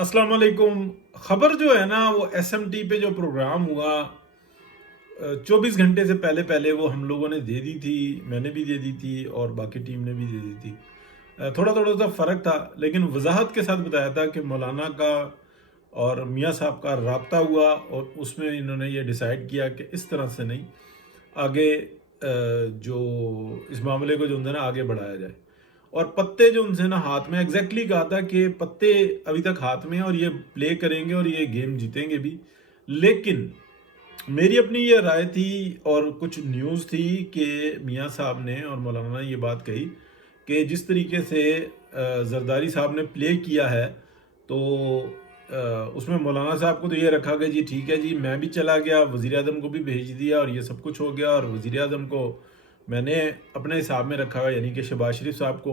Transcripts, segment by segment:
अस्सलाम वालेकुम। खबर जो है ना वो एसएमटी पे जो प्रोग्राम हुआ 24 घंटे से पहले पहले वो हम लोगों ने दे दी थी। मैंने भी दे दी थी और बाकी टीम ने भी दे दी थी। थोड़ा थोड़ा सा फ़र्क था, लेकिन वजाहत के साथ बताया था कि मौलाना का और मियाँ साहब का राब्ता हुआ और उसमें इन्होंने ये डिसाइड किया कि इस तरह से नहीं, आगे जो इस मामले को जो है ना आगे बढ़ाया जाए। और पत्ते जो उनसे ना हाथ में एग्जैक्टली कहा था कि पत्ते अभी तक हाथ में हैं और ये प्ले करेंगे और ये गेम जीतेंगे भी। लेकिन मेरी अपनी ये राय थी और कुछ न्यूज़ थी कि मियाँ साहब ने और मौलाना ने ये बात कही कि जिस तरीके से जरदारी साहब ने प्ले किया है, तो उसमें मौलाना साहब को तो ये रखा कि जी ठीक है जी, मैं भी चला गया, वज़ीर आज़म को भी भेज दिया और ये सब कुछ हो गया, और वज़ीर आज़म को मैंने अपने हिसाब में रखा हुआ, यानी कि शहबाज शरीफ साहब को।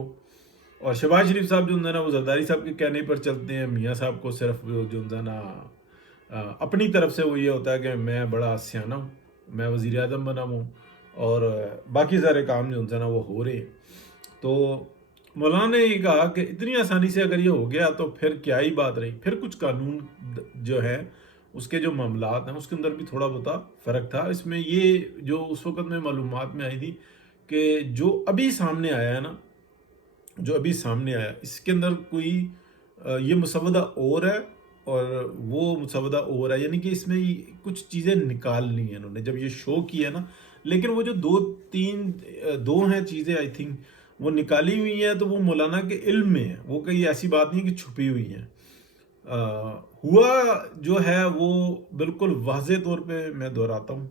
और शहबाज शरीफ साहब जो है ना वो जरदारी साहब के कहने पर चलते हैं। मियाँ साहब को सिर्फ जो है ना अपनी तरफ से वो ये होता है कि मैं बड़ा सियाना हूँ, मैं वज़ीर आज़म बना हूँ, और बाकी सारे काम जो है ना वो हो रहे हैं। तो मौलाना ने ये कहा कि इतनी आसानी से अगर ये हो गया तो फिर क्या ही बात रही। फिर कुछ कानून जो है उसके जो मामलात हैं उसके अंदर भी थोड़ा बहुत फ़र्क था। इसमें ये जो उस वक़्त में मालूमात में आई थी कि जो अभी सामने आया है ना, जो अभी सामने आया इसके अंदर कोई ये मुसवदा और है और वो मुसवदा और है, यानी कि इसमें कुछ चीज़ें निकाल ली हैं इन्होंने जब ये शो किया ना। लेकिन वो जो दो हैं चीज़ें, आई थिंक वो निकाली हुई हैं, तो वो मौलाना के इल्म में है, वो कहीं ऐसी बात नहीं कि छुपी हुई हैं। हुआ जो है वो बिल्कुल वाज़े तौर पे मैं दोहराता हूँ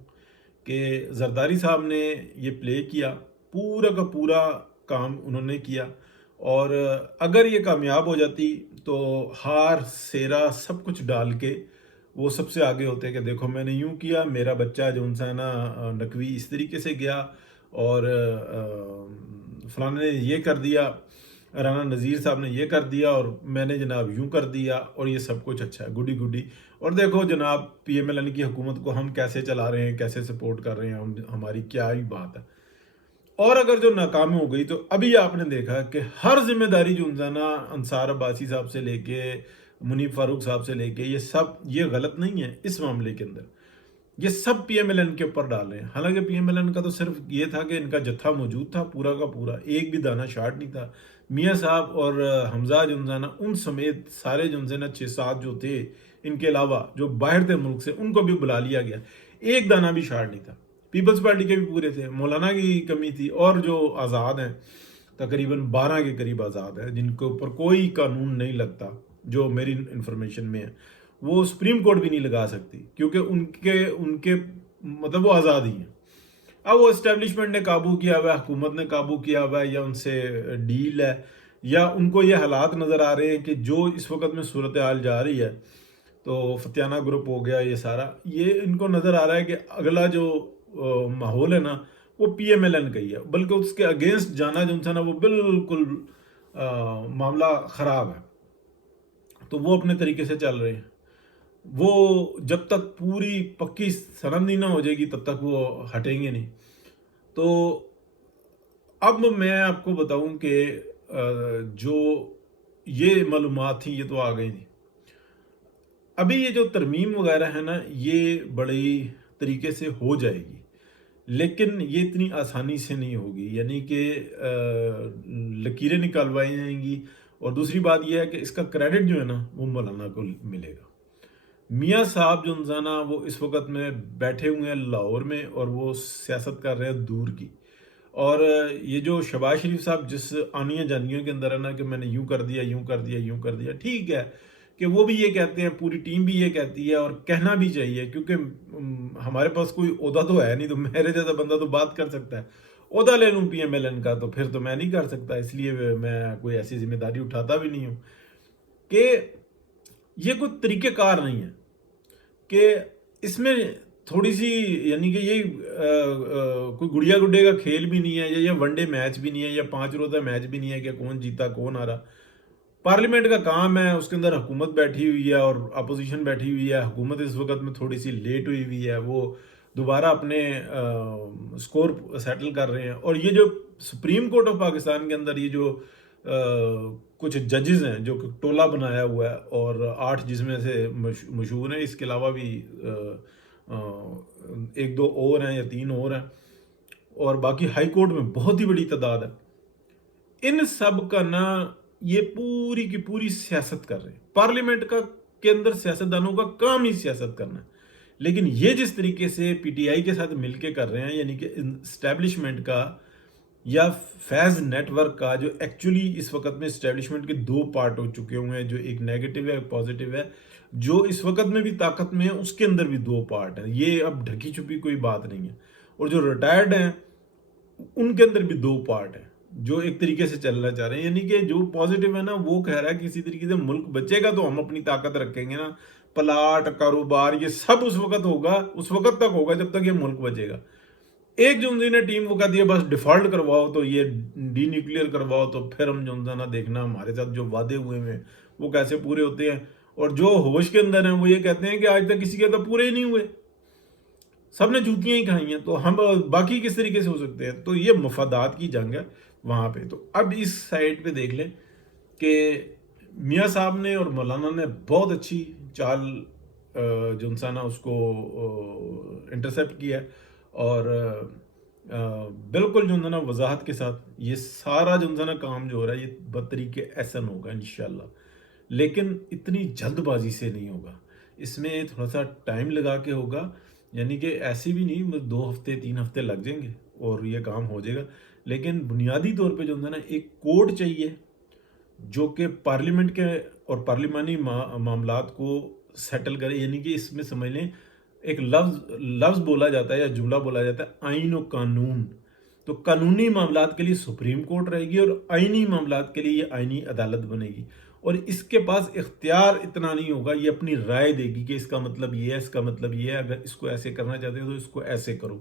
कि जरदारी साहब ने ये प्ले किया, पूरा का पूरा काम उन्होंने किया। और अगर ये कामयाब हो जाती तो हार सेरा सब कुछ डाल के वो सबसे आगे होते कि देखो मैंने यूं किया, मेरा बच्चा जो उनसा है ना नकवी इस तरीके से गया, और फलाने ने ये कर दिया, राना नज़ीर साहब ने ये कर दिया, और मैंने जनाब यूं कर दिया, और ये सब कुछ अच्छा है, गुडी गुडी। और देखो जनाब पीएमएलएन की हुकूमत को हम कैसे चला रहे हैं, कैसे सपोर्ट कर रहे हैं, हम हमारी क्या ही बात है। और अगर जो नाकामी हो गई तो अभी आपने देखा कि हर जिम्मेदारी जो है ना अंसार अब्बासी साहब से लेके मुनीब फारूक साहब से लेके ये सब, ये गलत नहीं है इस मामले के अंदर, ये सब पीएमएलएन के ऊपर डाल रहे हैं। हालांकि पीएमएलएन का तो सिर्फ ये था कि इनका जत्था मौजूद था, पूरा का पूरा एक भी दाना शार्ट नहीं था। मियाँ साहब और हमजा जुमजाना उन समेत सारे जुमजाना 6-7 जो थे, इनके अलावा जो बाहर थे मुल्क से, उनको भी बुला लिया गया, एक दाना भी शार्ट नहीं था। पीपल्स पार्टी के भी पूरे थे, मौलाना की कमी थी, और जो आज़ाद हैं तकरीबन 12 के करीब आज़ाद हैं जिनके ऊपर कोई कानून नहीं लगता, जो मेरी इंफॉर्मेशन में है। वो सुप्रीम कोर्ट भी नहीं लगा सकती क्योंकि उनके उनके मतलब वो आज़ाद ही हैं। अब वो इस्टेब्लिशमेंट ने काबू किया हुआ है, हुकूमत ने काबू किया हुआ है, या उनसे डील है, या उनको ये हालात नज़र आ रहे हैं कि जो इस वक्त में सूरत हाल जा रही है, तो फतियाना ग्रुप हो गया, ये सारा ये इनको नज़र आ रहा है कि अगला जो माहौल है ना वो पीएमएलएन का ही है, बल्कि उसके अगेंस्ट जाना जो था ना वो बिल्कुल मामला ख़राब है। तो वो अपने तरीके से चल रहे हैं। वो जब तक पूरी पक्की सनद नहीं ना हो जाएगी तब तक वो हटेंगे नहीं। तो अब मैं आपको बताऊं कि जो ये मालूमात थी ये तो आ गई थी। अभी ये जो तरमीम वगैरह है ना ये बड़ी तरीके से हो जाएगी, लेकिन ये इतनी आसानी से नहीं होगी, यानी कि लकीरें निकालवाई जाएंगी। और दूसरी बात यह है कि इसका क्रेडिट जो है ना वो मौलाना को मिलेगा। मियाँ साहब जो है ना वो इस वक्त में बैठे हुए हैं लाहौर में, और वो सियासत कर रहे हैं दूर की। और ये जो शहबाज शरीफ साहब जिस आनियों जानियों के अंदर है ना कि मैंने यूं कर दिया, यूं कर दिया, यूं कर दिया, ठीक है कि वो भी ये कहते हैं, पूरी टीम भी ये कहती है, और कहना भी चाहिए क्योंकि हमारे पास कोई ओहदा तो है नहीं, तो मेरे जैसा बंदा तो बात कर सकता है। ओहदा ले लूँ पीएमएलएन का तो फिर तो मैं नहीं कर सकता, इसलिए मैं कोई ऐसी जिम्मेदारी उठाता भी नहीं हूँ। कि ये कोई तरीक़ेकार नहीं है कि इसमें थोड़ी सी, यानी कि ये कोई गुड़िया गुड्डे का खेल भी नहीं है, या ये वनडे मैच भी नहीं है, या 5 रोज़ा मैच भी नहीं है कि कौन जीता कौन हारा। पार्लियामेंट का काम है, उसके अंदर हुकूमत बैठी हुई है और अपोजिशन बैठी हुई है। हुकूमत इस वक्त में थोड़ी सी लेट हुई हुई है, वो दोबारा अपने स्कोर सेटल कर रहे हैं। और ये जो सुप्रीम कोर्ट ऑफ पाकिस्तान के अंदर ये जो کچھ ججز ہیں جو کہ ٹولہ بنایا ہوا ہے، اور 8 جس میں سے مشہور ہیں، اس کے علاوہ بھی 1-2 اور ہیں یا 3 اور ہیں، اور باقی ہائی کورٹ میں بہت ہی بڑی تعداد ہے۔ ان سب کا نا یہ پوری کی پوری سیاست کر رہے ہیں، پارلیمنٹ کے اندر سیاستدانوں کا کام ہی سیاست کرنا ہے، لیکن یہ جس طریقے سے پی ٹی آئی کے ساتھ مل کے کر رہے ہیں، یعنی کہ اسٹیبلشمنٹ کا یا فیض نیٹ ورک کا، جو ایکچولی اس وقت میں اسٹیبلشمنٹ کے 2 پارٹ ہو چکے ہوئے ہیں، جو ایک نیگیٹو ہے ایک پازیٹیو ہے، جو اس وقت میں بھی طاقت میں ہے اس کے اندر بھی 2 پارٹ ہیں، یہ اب ڈھکی چھپی کوئی بات نہیں ہے، اور جو ریٹائرڈ ہیں ان کے اندر بھی 2 پارٹ ہیں جو ایک طریقے سے چلنا چاہ رہے ہیں، یعنی کہ جو پازیٹیو ہے نا وہ کہہ رہا ہے کسی طریقے سے ملک بچے گا تو ہم اپنی طاقت رکھیں گے نا، پلاٹ کاروبار یہ سب اس وقت ہوگا، اس وقت تک ہوگا جب تک یہ ملک بچے گا۔ ایک جو نے ٹیم وہ کہتی ہے بس ڈیفالٹ کرواؤ تو یہ ڈی نیوکلیئر کرواؤ تو پھر ہم جو نا دیکھنا ہمارے ساتھ جو وعدے ہوئے ہیں وہ کیسے پورے ہوتے ہیں، اور جو ہوش کے اندر ہیں وہ یہ کہتے ہیں کہ آج تک کسی کے تو پورے ہی نہیں ہوئے، سب نے جوتیاں ہی کھائی ہیں، تو ہم باقی کس طریقے سے ہو سکتے ہیں؟ تو یہ مفادات کی جنگ ہے وہاں پہ۔ تو اب اس سائڈ پہ دیکھ لیں کہ میاں صاحب نے اور مولانا نے بہت اچھی چال جو انسان اس کو انٹرسیپٹ کیا ہے، اور بالکل جو نا وضاحت کے ساتھ یہ سارا جو نا کام جو ہو رہا ہے یہ بطریقے احسن ہوگا انشاءاللہ، لیکن اتنی جلد بازی سے نہیں ہوگا، اس میں تھوڑا سا ٹائم لگا کے ہوگا، یعنی کہ ایسی بھی نہیں 2 ہفتے 3 ہفتے لگ جائیں گے اور یہ کام ہو جائے گا، لیکن بنیادی طور پہ جو نا ایک کوڈ چاہیے جو کہ پارلیمنٹ کے اور پارلیمانی معاملات کو سیٹل کرے، یعنی کہ اس میں سمجھ لیں ایک لفظ بولا جاتا ہے یا جملہ بولا جاتا ہے آئین و قانون، تو قانونی معاملات کے لیے سپریم کورٹ رہے گی اور آئینی معاملات کے لیے یہ آئینی عدالت بنے گی، اور اس کے پاس اختیار اتنا نہیں ہوگا، یہ اپنی رائے دے گی کہ اس کا مطلب یہ ہے، اس کا مطلب یہ ہے، اگر اس کو ایسے کرنا چاہتے ہیں تو اس کو ایسے کرو،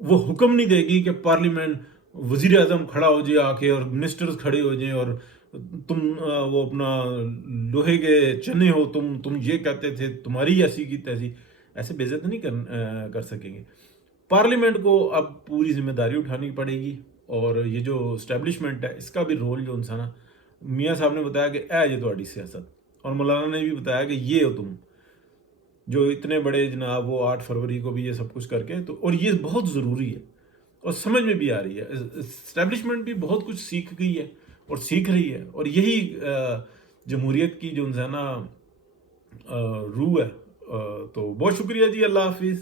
وہ حکم نہیں دے گی کہ پارلیمنٹ وزیر اعظم کھڑا ہو جائے آ کے اور منسٹرز کھڑے ہو جائیں اور تم وہ اپنا لوہے کے چنے ہو، تم یہ کہتے تھے، تمہاری ایسی کی تیسی، ایسے بے عزت نہیں کر سکیں گے۔ پارلیمنٹ کو اب پوری ذمہ داری اٹھانی پڑے گی، اور یہ جو اسٹیبلشمنٹ ہے اس کا بھی رول جو انسان میاں صاحب نے بتایا کہ اے یہ تہاڈی سیاست، اور مولانا نے بھی بتایا کہ یہ ہو تم جو اتنے بڑے جناب وہ 8 فروری کو بھی یہ سب کچھ کر کے، تو اور یہ بہت ضروری ہے اور سمجھ میں بھی آ رہی ہے، اسٹیبلشمنٹ بھی بہت کچھ سیکھ گئی ہے اور سیکھ رہی ہے، اور یہی جمہوریت کی جو نا روح ہے۔ تو بہت شکریہ جی، اللہ حافظ۔